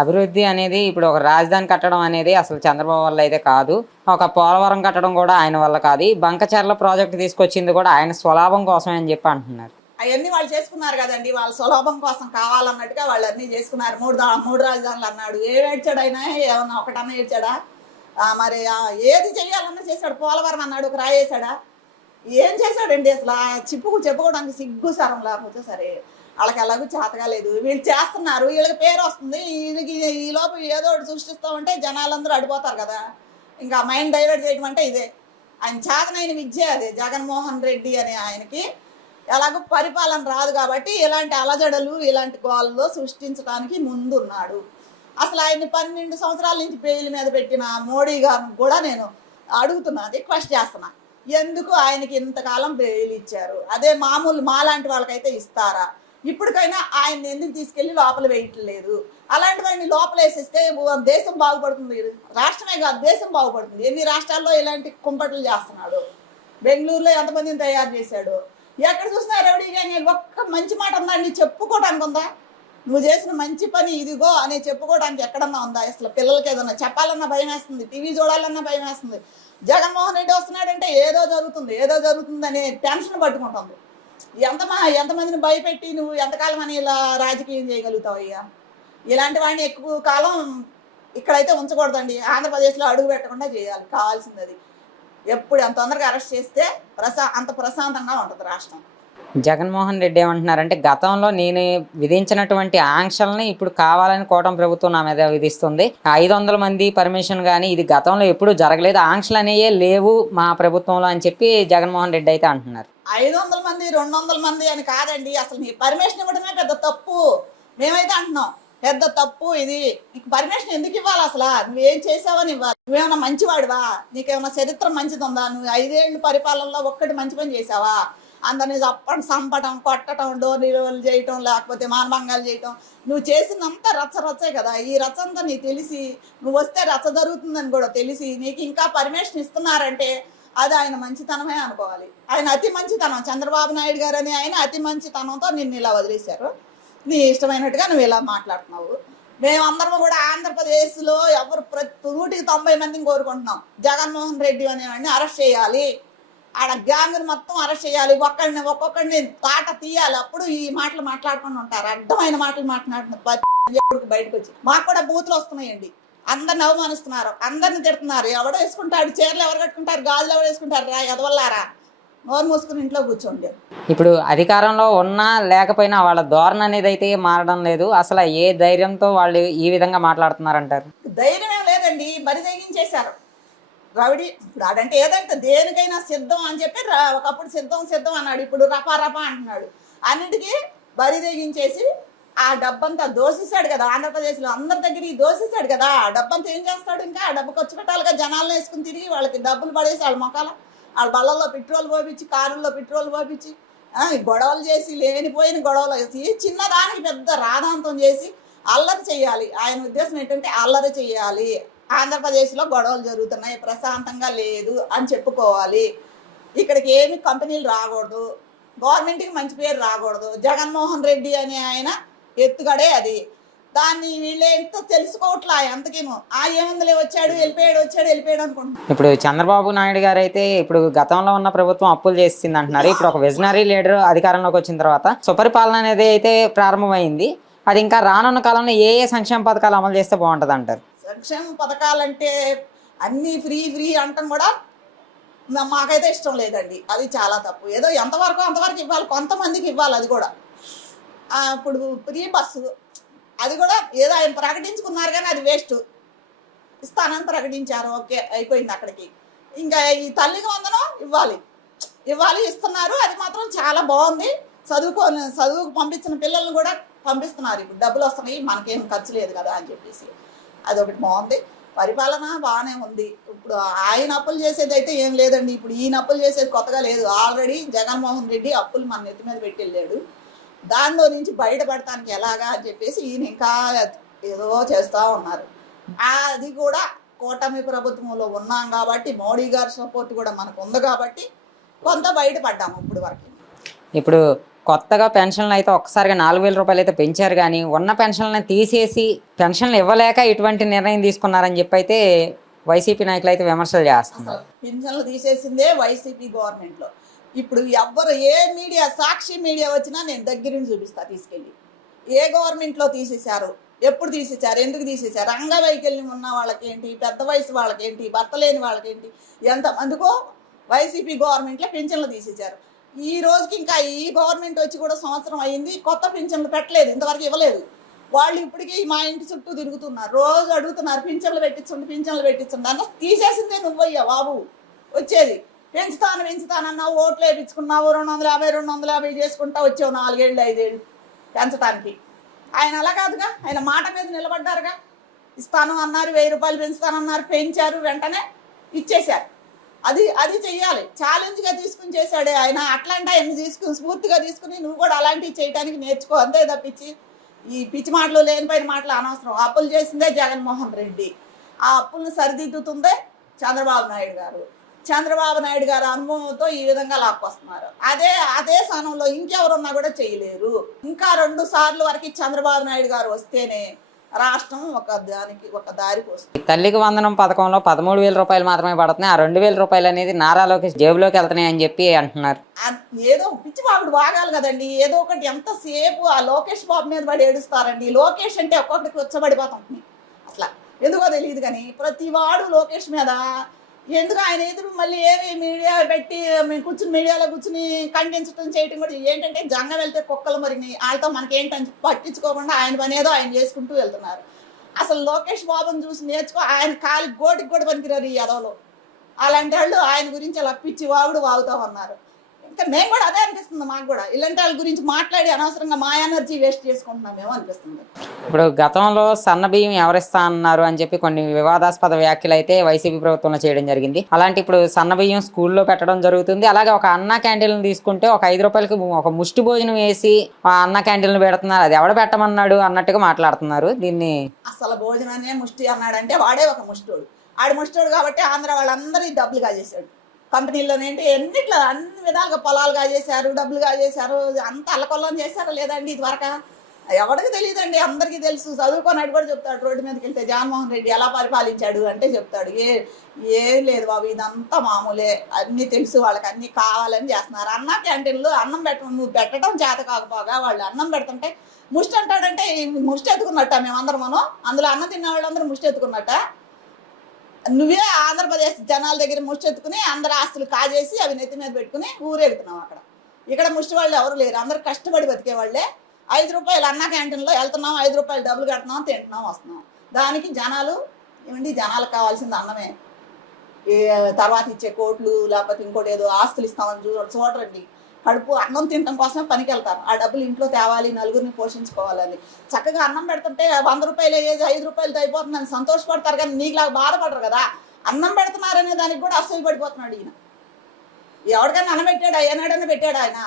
అభివృద్ధి అనేది ఇప్పుడు ఒక రాజధాని కట్టడం అనేది అసలు చంద్రబాబు వల్ల అయితే కాదు. ఒక పోలవరం కట్టడం కూడా ఆయన వల్ల కాదు. ఈ బంకచర్ల ప్రాజెక్ట్ తీసుకొచ్చింది కూడా ఆయన స్వలాభం కోసమే అని చెప్పి అంటున్నారు. అవన్నీ వాళ్ళు చేసుకున్నారు కదండి. వాళ్ళ స్వలాభం కోసం కావాలన్నట్టుగా వాళ్ళు అన్నీ చేసుకున్నారు. మూడు మూడు రాజధానులు అన్నాడు. ఏ ఏడ్చాడు ఆయన ఏమన్నా ఒకటన్నా ఏడ్చాడా? మరి ఏది చెయ్యాలన్నా చేశాడు. పోలవరం అన్నాడు ఒక రాయేశాడా ఏం చేశాడండి అసలు? ఆ చెప్పుకోవడానికి సిగ్గు సరం లేకపోతే సరే. వాళ్ళకి ఎలాగో చేతగా లేదు. వీళ్ళు చేస్తున్నారు. వీళ్ళకి పేరు వస్తుంది. వీళ్ళకి ఈ లోపు ఏదో ఒకటి సృష్టిస్తామంటే జనాలందరూ అడిపోతారు కదా. ఇంకా మైండ్ డైవర్ట్ చేయడం అంటే ఇదే. ఆయన చేతనైన విద్య అదే. జగన్మోహన్ రెడ్డి అనే ఆయనకి ఎలాగో పరిపాలన రాదు కాబట్టి ఇలాంటి అలజడలు ఇలాంటి గోళ్ళలో సృష్టించడానికి ముందున్నాడు. అసలు ఆయన పన్నెండు సంవత్సరాల నుంచి బెయిల్ మీద పెట్టిన మోడీ గారిని కూడా నేను అడుగుతున్నా రిక్వెస్ట్ చేస్తున్నా. ఎందుకు ఆయనకి ఇంతకాలం బెయిల్ ఇచ్చారు? అదే మామూలు మాలాంటి వాళ్ళకైతే ఇస్తారా? ఇప్పటికైనా ఆయన ఎందుకు తీసుకెళ్ళి లోపల వేయట్లేదు? అలాంటివన్నీ లోపల వేసేస్తే దేశం బాగుపడుతుంది. రాష్ట్రమే కాదు దేశం బాగుపడుతుంది. ఎన్ని రాష్ట్రాల్లో ఇలాంటి కుంపట్లు చేస్తున్నాడు? బెంగళూరులో ఎంతమందిని తయారు చేశాడు? ఎక్కడ చూసినా రౌడీ గ్యాంగ్ ఒక్క మంచి మాట ఉందా? ఉందండి చెప్పుకోవడానికి ఉందా? నువ్వు చేసిన మంచి పని ఇదిగో అని చెప్పుకోవడానికి ఎక్కడన్నా ఉందా? అసలు పిల్లలకి ఏదన్నా చెప్పాలన్నా భయం వేస్తుంది టీవీ చూడాలన్నా భయం వేస్తుంది. జగన్మోహన్ రెడ్డి వస్తున్నాడంటే ఏదో జరుగుతుంది ఏదో జరుగుతుంది అనే టెన్షన్ పట్టుకుంటుంది. ఎంత ఎంతమందిని భయపెట్టి నువ్వు ఎంతకాలం అని ఇలా రాజకీయం చేయగలుగుతావు అయ్యా ఇలాంటి వాడిని ఎక్కువ కాలం ఇక్కడైతే ఉంచకూడదండి. ఆంధ్రప్రదేశ్లో అడుగు పెట్టకుండా చేయాలి. కావాల్సింది అది. ఎప్పుడు ఎంత తొందరగా అరెస్ట్ చేస్తే ప్రశా అంత ప్రశాంతంగా ఉంటుంది రాష్ట్రం. జగన్మోహన్ రెడ్డి ఏమంటున్నారంటే గతంలో నేను విధించినటువంటి ఆంక్షల్ని ఇప్పుడు కావాలని కూటమి ప్రభుత్వం నా మీద విధిస్తుంది. ఐదు వందల మంది పర్మిషన్ కానీ ఇది గతంలో ఎప్పుడు జరగలేదు. ఆంక్షలు అనేవి లేవు మా ప్రభుత్వంలో అని చెప్పి జగన్మోహన్ రెడ్డి అయితే అంటున్నారు. ఐదు వందల మంది రెండు వందల మంది అని కాదండి. అసలు నీ పర్మిషన్ ఇవ్వడమే పెద్ద తప్పు. మేమైతే అంటున్నాం పెద్ద తప్పు ఇది. నీకు పర్మిషన్ ఎందుకు ఇవ్వాలి అసలు? నువ్వేం చేసావని ఇవ్వాలి. నువ్వేమన్నా మంచివాడివా? నీకేమన్నా చరిత్ర మంచిది ఉందా నువ్వు ఐదేళ్ళు పరిపాలనలో ఒక్కటి మంచి పని చేసావా? అందరిని చప్పడం చంపటం కొట్టడం డోర్ నిలువలు చేయటం లేకపోతే మానభంగాలు చేయటం. నువ్వు చేసినంత రచ్చ రచ్చే కదా. ఈ రచ్చ అంతా నీకు తెలిసి నువ్వు వస్తే రచ్చ జరుగుతుందని కూడా తెలిసి నీకు ఇంకా పర్మిషన్ ఇస్తున్నారంటే అది ఆయన మంచితనమే అనుకోవాలి. ఆయన అతి మంచితనం. చంద్రబాబు నాయుడు గారు అని ఆయన అతి మంచితనంతో నిన్ను ఇలా వదిలేశారు. నీ ఇష్టమైనట్టుగా నువ్వు ఇలా మాట్లాడుతున్నావు. మేమందరం కూడా ఆంధ్రప్రదేశ్లో ఎవరు ప్రతి నూటికి తొంభై మందిని కోరుకుంటున్నాం. జగన్మోహన్ రెడ్డి అనేవాడిని అరెస్ట్ చేయాలి. ఆడ గ్యాంగ్ని మొత్తం అరెస్ట్ చేయాలి. ఒక్కడిని ఒక్కొక్కడిని తాట తీయాలి. అప్పుడు ఈ మాటలు మాట్లాడుకుంటూ ఉంటారు. అడ్డమైన మాటలు మాట్లాడుతున్నారు బయటకు వచ్చి మాకు కూడా బూతులు వస్తున్నాయండి. అందరిని అవమానిస్తున్నారు. అందరిని తిడుతున్నారు. ఎవడో వేసుకుంటాడు చీరలు ఎవరు కట్టుకుంటారు గాజులు ఎవరు వేసుకుంటారు రా ఎదవల్లారా? నోరు మూసుకుని ఇంట్లో కూర్చోండి. ఇప్పుడు అధికారంలో ఉన్నా లేకపోయినా వాళ్ళ ధోరణి అనేది అయితే మారడం లేదు. అసలు ఏ ధైర్యంతో వాళ్ళు ఈ విధంగా మాట్లాడుతున్నారంటారు? ధైర్యం ఏం లేదండి. బరి తెగించేశారు. రవిడి ఇప్పుడు ఆడంటే ఏదంటే దేనికైనా సిద్ధం అని చెప్పి ఒకప్పుడు సిద్ధం సిద్ధం అన్నాడు. ఇప్పుడు రపా రపా అంటున్నాడు. అన్నిటికీ బరి తెగించేసి ఆ డబ్బంతా దోషిస్తాడు కదా ఆంధ్రప్రదేశ్లో అందరి దగ్గర దోషిస్తాడు కదా. ఆ డబ్బంతా ఏం చేస్తాడు ఇంకా? ఆ డబ్బు ఖర్చు పెట్టాలిగా జనాలను వేసుకుని తిరిగి వాళ్ళకి డబ్బులు పడేసి వాళ్ళ మొక్కల వాళ్ళ బళ్ళల్లో పెట్రోల్ పోపించి కారుల్లో పెట్రోల్ పోపించి గొడవలు చేసి లేనిపోయిన గొడవలు వేసి చిన్నదానికి పెద్ద రాధాంతం చేసి అల్లరి చేయాలి. ఆయన ఉద్దేశం ఏంటంటే అల్లరి చేయాలి. ఆంధ్రప్రదేశ్లో గొడవలు జరుగుతున్నాయి ప్రశాంతంగా లేదు అని చెప్పుకోవాలి. ఇక్కడికి ఏమి కంపెనీలు రాకూడదు గవర్నమెంట్కి మంచి పేరు రాకూడదు. జగన్మోహన్ రెడ్డి అనే ఆయన ఎత్తుగడే అది. దాన్ని వీళ్ళేంటో తెలుసుకోవట్లా అంతకేమో. ఆ ఏముందిలే వచ్చాడు వెళ్ళిపోయాడు వచ్చాడు వెళ్ళిపోయాడు అనుకుంటున్నాను ఇప్పుడు చంద్రబాబు నాయుడు గారు అయితే ఇప్పుడు గతంలో ఉన్న ప్రభుత్వం అప్పులు చేసింది అంటున్నారు ఇప్పుడు ఒక విజనరీ లీడర్ అధికారంలోకి వచ్చిన తర్వాత సుపరిపాలన అనేది అయితే ప్రారంభమైంది. అది ఇంకా రానున్న కాలంలో ఏ ఏ సంక్షేమ పథకాలు అమలు చేస్తే బాగుంటుంది అంటారు సంక్షేమ పథకాలంటే అన్నీ ఫ్రీ ఫ్రీ అంటాం కూడా మాకైతే ఇష్టం లేదండి. అది చాలా తప్పు. ఏదో ఎంతవరకు అంతవరకు ఇవ్వాలి కొంతమందికి ఇవ్వాలి అది కూడా. ఇప్పుడు ఫ్రీ బస్సు అది కూడా ఏదో ఆయన ప్రకటించుకున్నారు కానీ అది వేస్ట్. ఇస్తానని ప్రకటించారు. ఓకే అయిపోయింది అక్కడికి. ఇంకా ఈ తల్లికి వందనం ఇవ్వాలి. ఇవ్వాలి ఇస్తున్నారు. అది మాత్రం చాలా బాగుంది. చదువుకొని చదువుకు పంపించిన పిల్లల్ని కూడా పంపిస్తున్నారు. ఇప్పుడు డబ్బులు వస్తున్నాయి మనకేం ఖర్చు లేదు కదా అని చెప్పేసి. అది ఒకటి బాగుంది. పరిపాలన బాగానే ఉంది. ఇప్పుడు ఆయన అప్పులు చేసేది అయితే ఏం లేదండి. ఇప్పుడు ఈయన అప్పులు చేసేది కొత్తగా లేదు. ఆల్రెడీ జగన్మోహన్ రెడ్డి అప్పులు మన నెత్తి మీద పెట్టి వెళ్ళాడు దానిలో నుంచి బయటపడటానికి ఎలాగా అని చెప్పేసి ఈయన ఇంకా ఏదో చేస్తూ ఉన్నారు. అది కూడా కూటమి ప్రభుత్వంలో ఉన్నాం కాబట్టి మోడీ గారి సపోర్ట్ కూడా మనకు ఉంది కాబట్టి కొంత బయటపడ్డాము ఇప్పుడు వరకు. ఇప్పుడు కొత్తగా పెన్షన్లు అయితే ఒక్కసారిగా నాలుగు వేల రూపాయలు అయితే పెంచారు కానీ ఉన్న పెన్షన్లను తీసేసి పెన్షన్లు ఇవ్వలేక ఇటువంటి నిర్ణయం తీసుకున్నారని చెప్పి అయితే వైసీపీ నాయకులు అయితే విమర్శలు చేస్తున్నారు. పెన్షన్లు తీసేసిందే వైసీపీ గవర్నమెంట్లో ఇప్పుడు ఎవ్వరు ఏ మీడియా సాక్షి మీడియా వచ్చినా నేను దగ్గరుండి చూపిస్తా తీసుకెళ్ళి. ఏ గవర్నమెంట్లో తీసేశారు? ఎప్పుడు తీసేశారు? ఎందుకు తీసేశారు? అంగవైకల్యం ఉన్న వాళ్ళకేంటి? పెద్ద వయసు వాళ్ళకేంటి? భర్త లేని వాళ్ళకేంటి? ఎంతమందికో వైసీపీ గవర్నమెంట్లో పింఛన్లు తీసేశారు. ఈ రోజుకి ఇంకా ఈ గవర్నమెంట్ వచ్చి కూడా సంవత్సరం అయింది కొత్త పింఛన్లు పెట్టలేదు ఇంతవరకు ఇవ్వలేదు. వాళ్ళు ఇప్పటికీ మా ఇంటి చుట్టూ తిరుగుతున్నారు. రోజు అడుగుతున్నారు పింఛన్లు పెట్టించండి పింఛన్లు పెట్టించండి అన్న తీసేసిందే నువ్వయ్యా బాబు. వచ్చేది. పెంచుతాను పెంచుతానన్నావు ఓట్లు వేయించుకున్నావు రెండు వందల యాభై రెండు వందల యాభై చేసుకుంటా వచ్చావు నాలుగేళ్ళు ఐదేళ్ళు పెంచడానికి ఆయన అలా కాదుగా ఆయన మాట మీద నిలబడ్డారుగా. ఇస్తాను అన్నారు వెయ్యి రూపాయలు పెంచుతానన్నారు పెంచారు వెంటనే ఇచ్చేశారు. అది అది చెయ్యాలి. ఛాలెంజ్గా తీసుకుని చేశాడే ఆయన. అట్లాంటి ఆయన తీసుకుని స్ఫూర్తిగా తీసుకుని నువ్వు కూడా అలాంటివి చేయడానికి నేర్చుకో. అంతే తప్పించి ఈ పిచ్చి మాటలు లేనిపోయిన మాటలు అనవసరం. అప్పులు చేసిందే జగన్మోహన్ రెడ్డి. ఆ అప్పులను సరిదిద్దుతుందే చంద్రబాబు నాయుడు గారు. చంద్రబాబు నాయుడు గారు అనుభవంతో ఈ విధంగా లాక్కొస్తున్నారు. అదే అదే స్థానంలో ఇంకెవరున్నా కూడా చేయలేరు. ఇంకా రెండు సార్లు వరకు చంద్రబాబు నాయుడు గారు వస్తేనే రాష్ట్రం ఒక దానికి ఒక దారికి వస్తుంది. తల్లికి వందనం పథకంలో పదమూడు వేల రూపాయలు మాత్రమే పడుతున్నాయి. ఆ రెండు వేల రూపాయలు అనేది నారా లోకేష్ జేబులోకి వెళ్తున్నాయి అని చెప్పి అంటున్నారు. ఏదో పిచ్చి బాబుడు వాగాలి కదండి. ఏదో ఒకటి ఎంతసేపు ఆ లోకేష్ బాబు మీద పడి ఏడుస్తారండి. లోకేష్ అంటే ఒక్కొక్కటికి వచ్చబడిపోతాం అసలు ఎందుకో తెలియదు కానీ ప్రతి వాడు లోకేష్ మీద ఎందుకు ఆయన ఎదురు మళ్ళీ ఏమి మీడియా పెట్టి మేము కూర్చుని మీడియాలో కూర్చుని ఖండించడం చేయటం కూడా ఏంటంటే జంగం వెళ్తే కుక్కలు మరిగినాయి. వాళ్ళతో మనకేంటని పట్టించుకోకుండా ఆయన పని ఏదో ఆయన చేసుకుంటూ వెళ్తున్నారు. అసలు లోకేష్ బాబుని చూసి నేర్చుకో ఆయన కాలి గోటికి కూడా పనికిరారు ఈ ఎదవలో అలాంటి వాళ్ళు ఆయన గురించి అలా పిచ్చి వాగుడు వాగుతా ఉన్నారు మేము కూడా అదే అనిపిస్తుంది మాకు కూడా. ఇలాంటి వాళ్ళ గురించి మాట్లాడి అనవసరంగా మా ఎనర్జీ వేస్ట్ చేసుకుంటున్నామేమో అనిపిస్తుంది. ఇప్పుడు గతంలో సన్న బియ్యం ఎవరిస్తా అన్నారు అని చెప్పి కొన్ని వివాదాస్పద వ్యాఖ్యలు అయితే వైసీపీ ప్రభుత్వంలో చేయడం జరిగింది. అలాంటి ఇప్పుడు సన్న బియ్యం స్కూల్లో పెట్టడం జరుగుతుంది. అలాగే ఒక అన్న క్యాంటీన్లు తీసుకుంటే ఒక ఐదు రూపాయలకి ఒక ముష్టి భోజనం వేసి ఆ అన్న క్యాంటీన్లు పెడుతున్నారు. అది ఎవడ పెట్టమన్నాడు అన్నట్టుగా మాట్లాడుతున్నారు. దీన్ని అసలు భోజనాన్ని ముష్టి అన్నాడంటే వాడే ఒక ముష్టోడు. ఆడు ముష్టోడు కాబట్టి ఆంధ్ర వాళ్ళందరూ డబ్బులు కాజేశాడు. కంపెనీలోనేంటి ఎన్నిట్లో అన్ని విధాలుగా పొలాలు కాజేశారు డబ్బులు కాజేశారు అంత అల్లకొల్లం చేశారా లేదండి ఇది వరక? ఎవరికి తెలియదండి అందరికీ తెలుసు. చదువుకున్నాడు కూడా చెప్తాడు రోడ్డు మీదకి వెళ్తే జగన్మోహన్ రెడ్డి ఎలా పరిపాలించాడు అంటే చెప్తాడు. ఏ ఏం లేదు బాబు ఇదంతా మామూలే అన్నీ తెలుసు వాళ్ళకి అన్నీ కావాలని చేస్తున్నారు. అన్న క్యాంటీన్లో అన్నం పెట్టడం నువ్వు పెట్టడం చేత కాకపోగా వాళ్ళు అన్నం పెడుతుంటే ముష్టి అంటాడంటే ముష్టి ఎత్తుకున్నట్ట మేమందరం మనం అందులో అన్నం తిన్న వాళ్ళందరూ ముష్టి ఎత్తుకున్నట్ట? నువ్వే ఆంధ్రప్రదేశ్ జనాల దగ్గర ముష్టెత్తుకుని అందరు ఆస్తులు కాజేసి అవి నెత్తి మీద పెట్టుకుని ఊరేగుతున్నావు అక్కడ. ఇక్కడ ముష్టి వాళ్ళు ఎవరు లేరు. అందరు కష్టపడి బతికే వాళ్ళే. ఐదు రూపాయలు అన్న క్యాంటీన్లో వెళ్తున్నాం ఐదు రూపాయలు డబ్బులు కడుతున్నాం తింటున్నాం వస్తున్నాం. దానికి జనాలు ఏమండి జనాలకు కావాల్సింది అన్నమే. తర్వాత ఇచ్చే కోట్లు లేకపోతే ఇంకోటి ఏదో ఆస్తులు ఇస్తామని చూ చూడరండి. కడుపు అన్నం తినడం కోసమే పనికి వెళ్తారు ఆ డబ్బులు ఇంట్లో తేవాలి నలుగురిని పోషించుకోవాలని. చక్కగా అన్నం పెడుతుంటే వంద రూపాయలు అయ్యేది ఐదు రూపాయలతో అయిపోతుందని సంతోషపడతారు కానీ నీకులాగా బాధపడరు కదా. అన్నం పెడుతున్నారనే దానికి కూడా అసలు పడిపోతున్నాడు ఈయన. ఎవరికైనా అన్నం పెట్టాడు? ఏనాడన్నా పెట్టాడు ఆయన?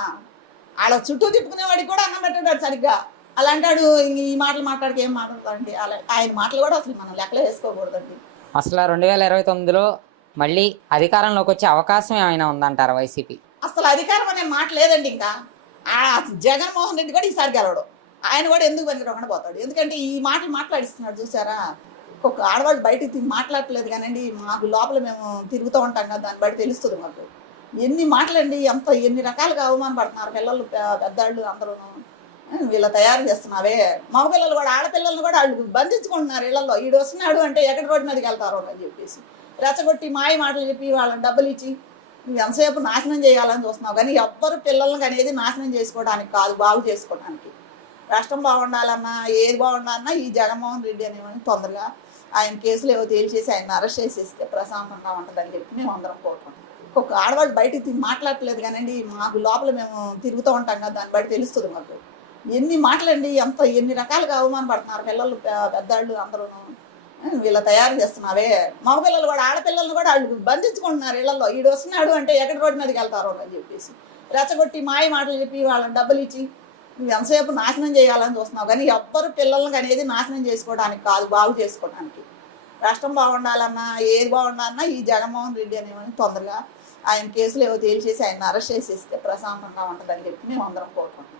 వాళ్ళ చుట్టూ తిప్పుకునేవాడికి కూడా అన్నం పెట్టాడు సరిగ్గా. అలాంటాడు అంటాడు ఈ మాటలు మాట్లాడికి ఏం మాట్లాడతాడండి అలా ఆయన మాటలు కూడా అసలు మనం లెక్కలో వేసుకోకూడదండి. అసలు రెండు వేల ఇరవై తొమ్మిదిలో మళ్ళీ అధికారంలోకి వచ్చే అవకాశం ఏమైనా ఉందంటారా వైసీపీ? అసలు అధికారం అనే మాట లేదండి ఇంకా. ఆ జగన్మోహన్ రెడ్డి కూడా ఈసారి గెలవడు. ఆయన కూడా ఎందుకు పనికిరాకుండా పోతాడు? ఎందుకంటే ఈ మాటలు మాట్లాడిస్తున్నాడు చూసారా? ఒక్కొక్క ఆడవాళ్ళు బయటకు మాట్లాడట్లేదు కానండి మాకు లోపల మేము తిరుగుతూ ఉంటాం కదా దాన్ని బట్టి తెలుస్తుంది మాకు. ఎన్ని మాటలండి ఎంత ఎన్ని రకాలుగా అవమానపడుతున్నారు పిల్లలు పెద్దవాళ్ళు అందరూ. వీళ్ళ తయారు చేస్తున్నావే. మగపిల్లలు కూడా ఆడపిల్లలు కూడా వాళ్ళు బంధించుకుంటున్నారు ఇళ్ళలో. ఈడు వస్తున్నాడు అంటే ఎక్కడ రోడ్డు మీదకి అని చెప్పేసి. రెచ్చగొట్టి మాయ మాటలు చెప్పి వాళ్ళని డబ్బులు ఇచ్చి నువ్వు ఎంతసేపు నాశనం చేయాలని చూస్తున్నావు? కానీ ఎవ్వరు పిల్లలకి అనేది నాశనం చేసుకోవడానికి కాదు బాగు చేసుకోవడానికి. రాష్ట్రం బాగుండాలన్నా ఏది బాగుండాలన్నా ఈ జగన్మోహన్ రెడ్డి అనేవాడిని తొందరగా ఆయన కేసులు ఏవో తేల్చేసి ఆయన అరెస్ట్ చేసేస్తే ప్రశాంతంగా ఉంటుందని చెప్పి మేము అందరం కోరుకుంటాం ఒక ఆడవాళ్ళు బయటికి మాట్లాడలేదు మాట్లాడట్లేదు కానండి మాకు లోపల మేము తిరుగుతూ ఉంటాం కదా దాన్ని బట్టి తెలుస్తుంది మాకు. ఎన్ని మాటలండి ఎంత ఎన్ని రకాలుగా అవమానపడుతున్నారు పిల్లలు పెద్దవాళ్ళు అందరూ వీళ్ళ తయారు చేస్తున్నావే మగపిల్లలు కూడా ఆడపిల్లలు కూడా వాళ్ళు బంధించుకుంటున్నారు ఇళ్ళలో. ఈడు వస్తున్నాడు అంటే ఎక్కడ రోడ్డు మీదకి వెళ్తారో అని చెప్పేసి. రెచ్చగొట్టి మాయ మాటలు చెప్పి వాళ్ళని డబ్బులు ఇచ్చి నువ్వు ఎంతసేపు నాశనం చేయాలని చూస్తున్నావు? కానీ ఎవ్వరు పిల్లలకి అనేది నాశనం చేసుకోవడానికి కాదు బాగు చేసుకోవడానికి. రాష్ట్రం బాగుండాలన్నా ఏది బాగుండాలన్నా ఈ జగన్మోహన్ రెడ్డి అనేవాడిని తొందరగా ఆయన కేసులు ఏవో తేల్చేసి ఆయన అరెస్ట్ చేసేస్తే ప్రశాంతంగా ఉంటుందని చెప్పి మేము అందరం కోరుకుంటున్నాం.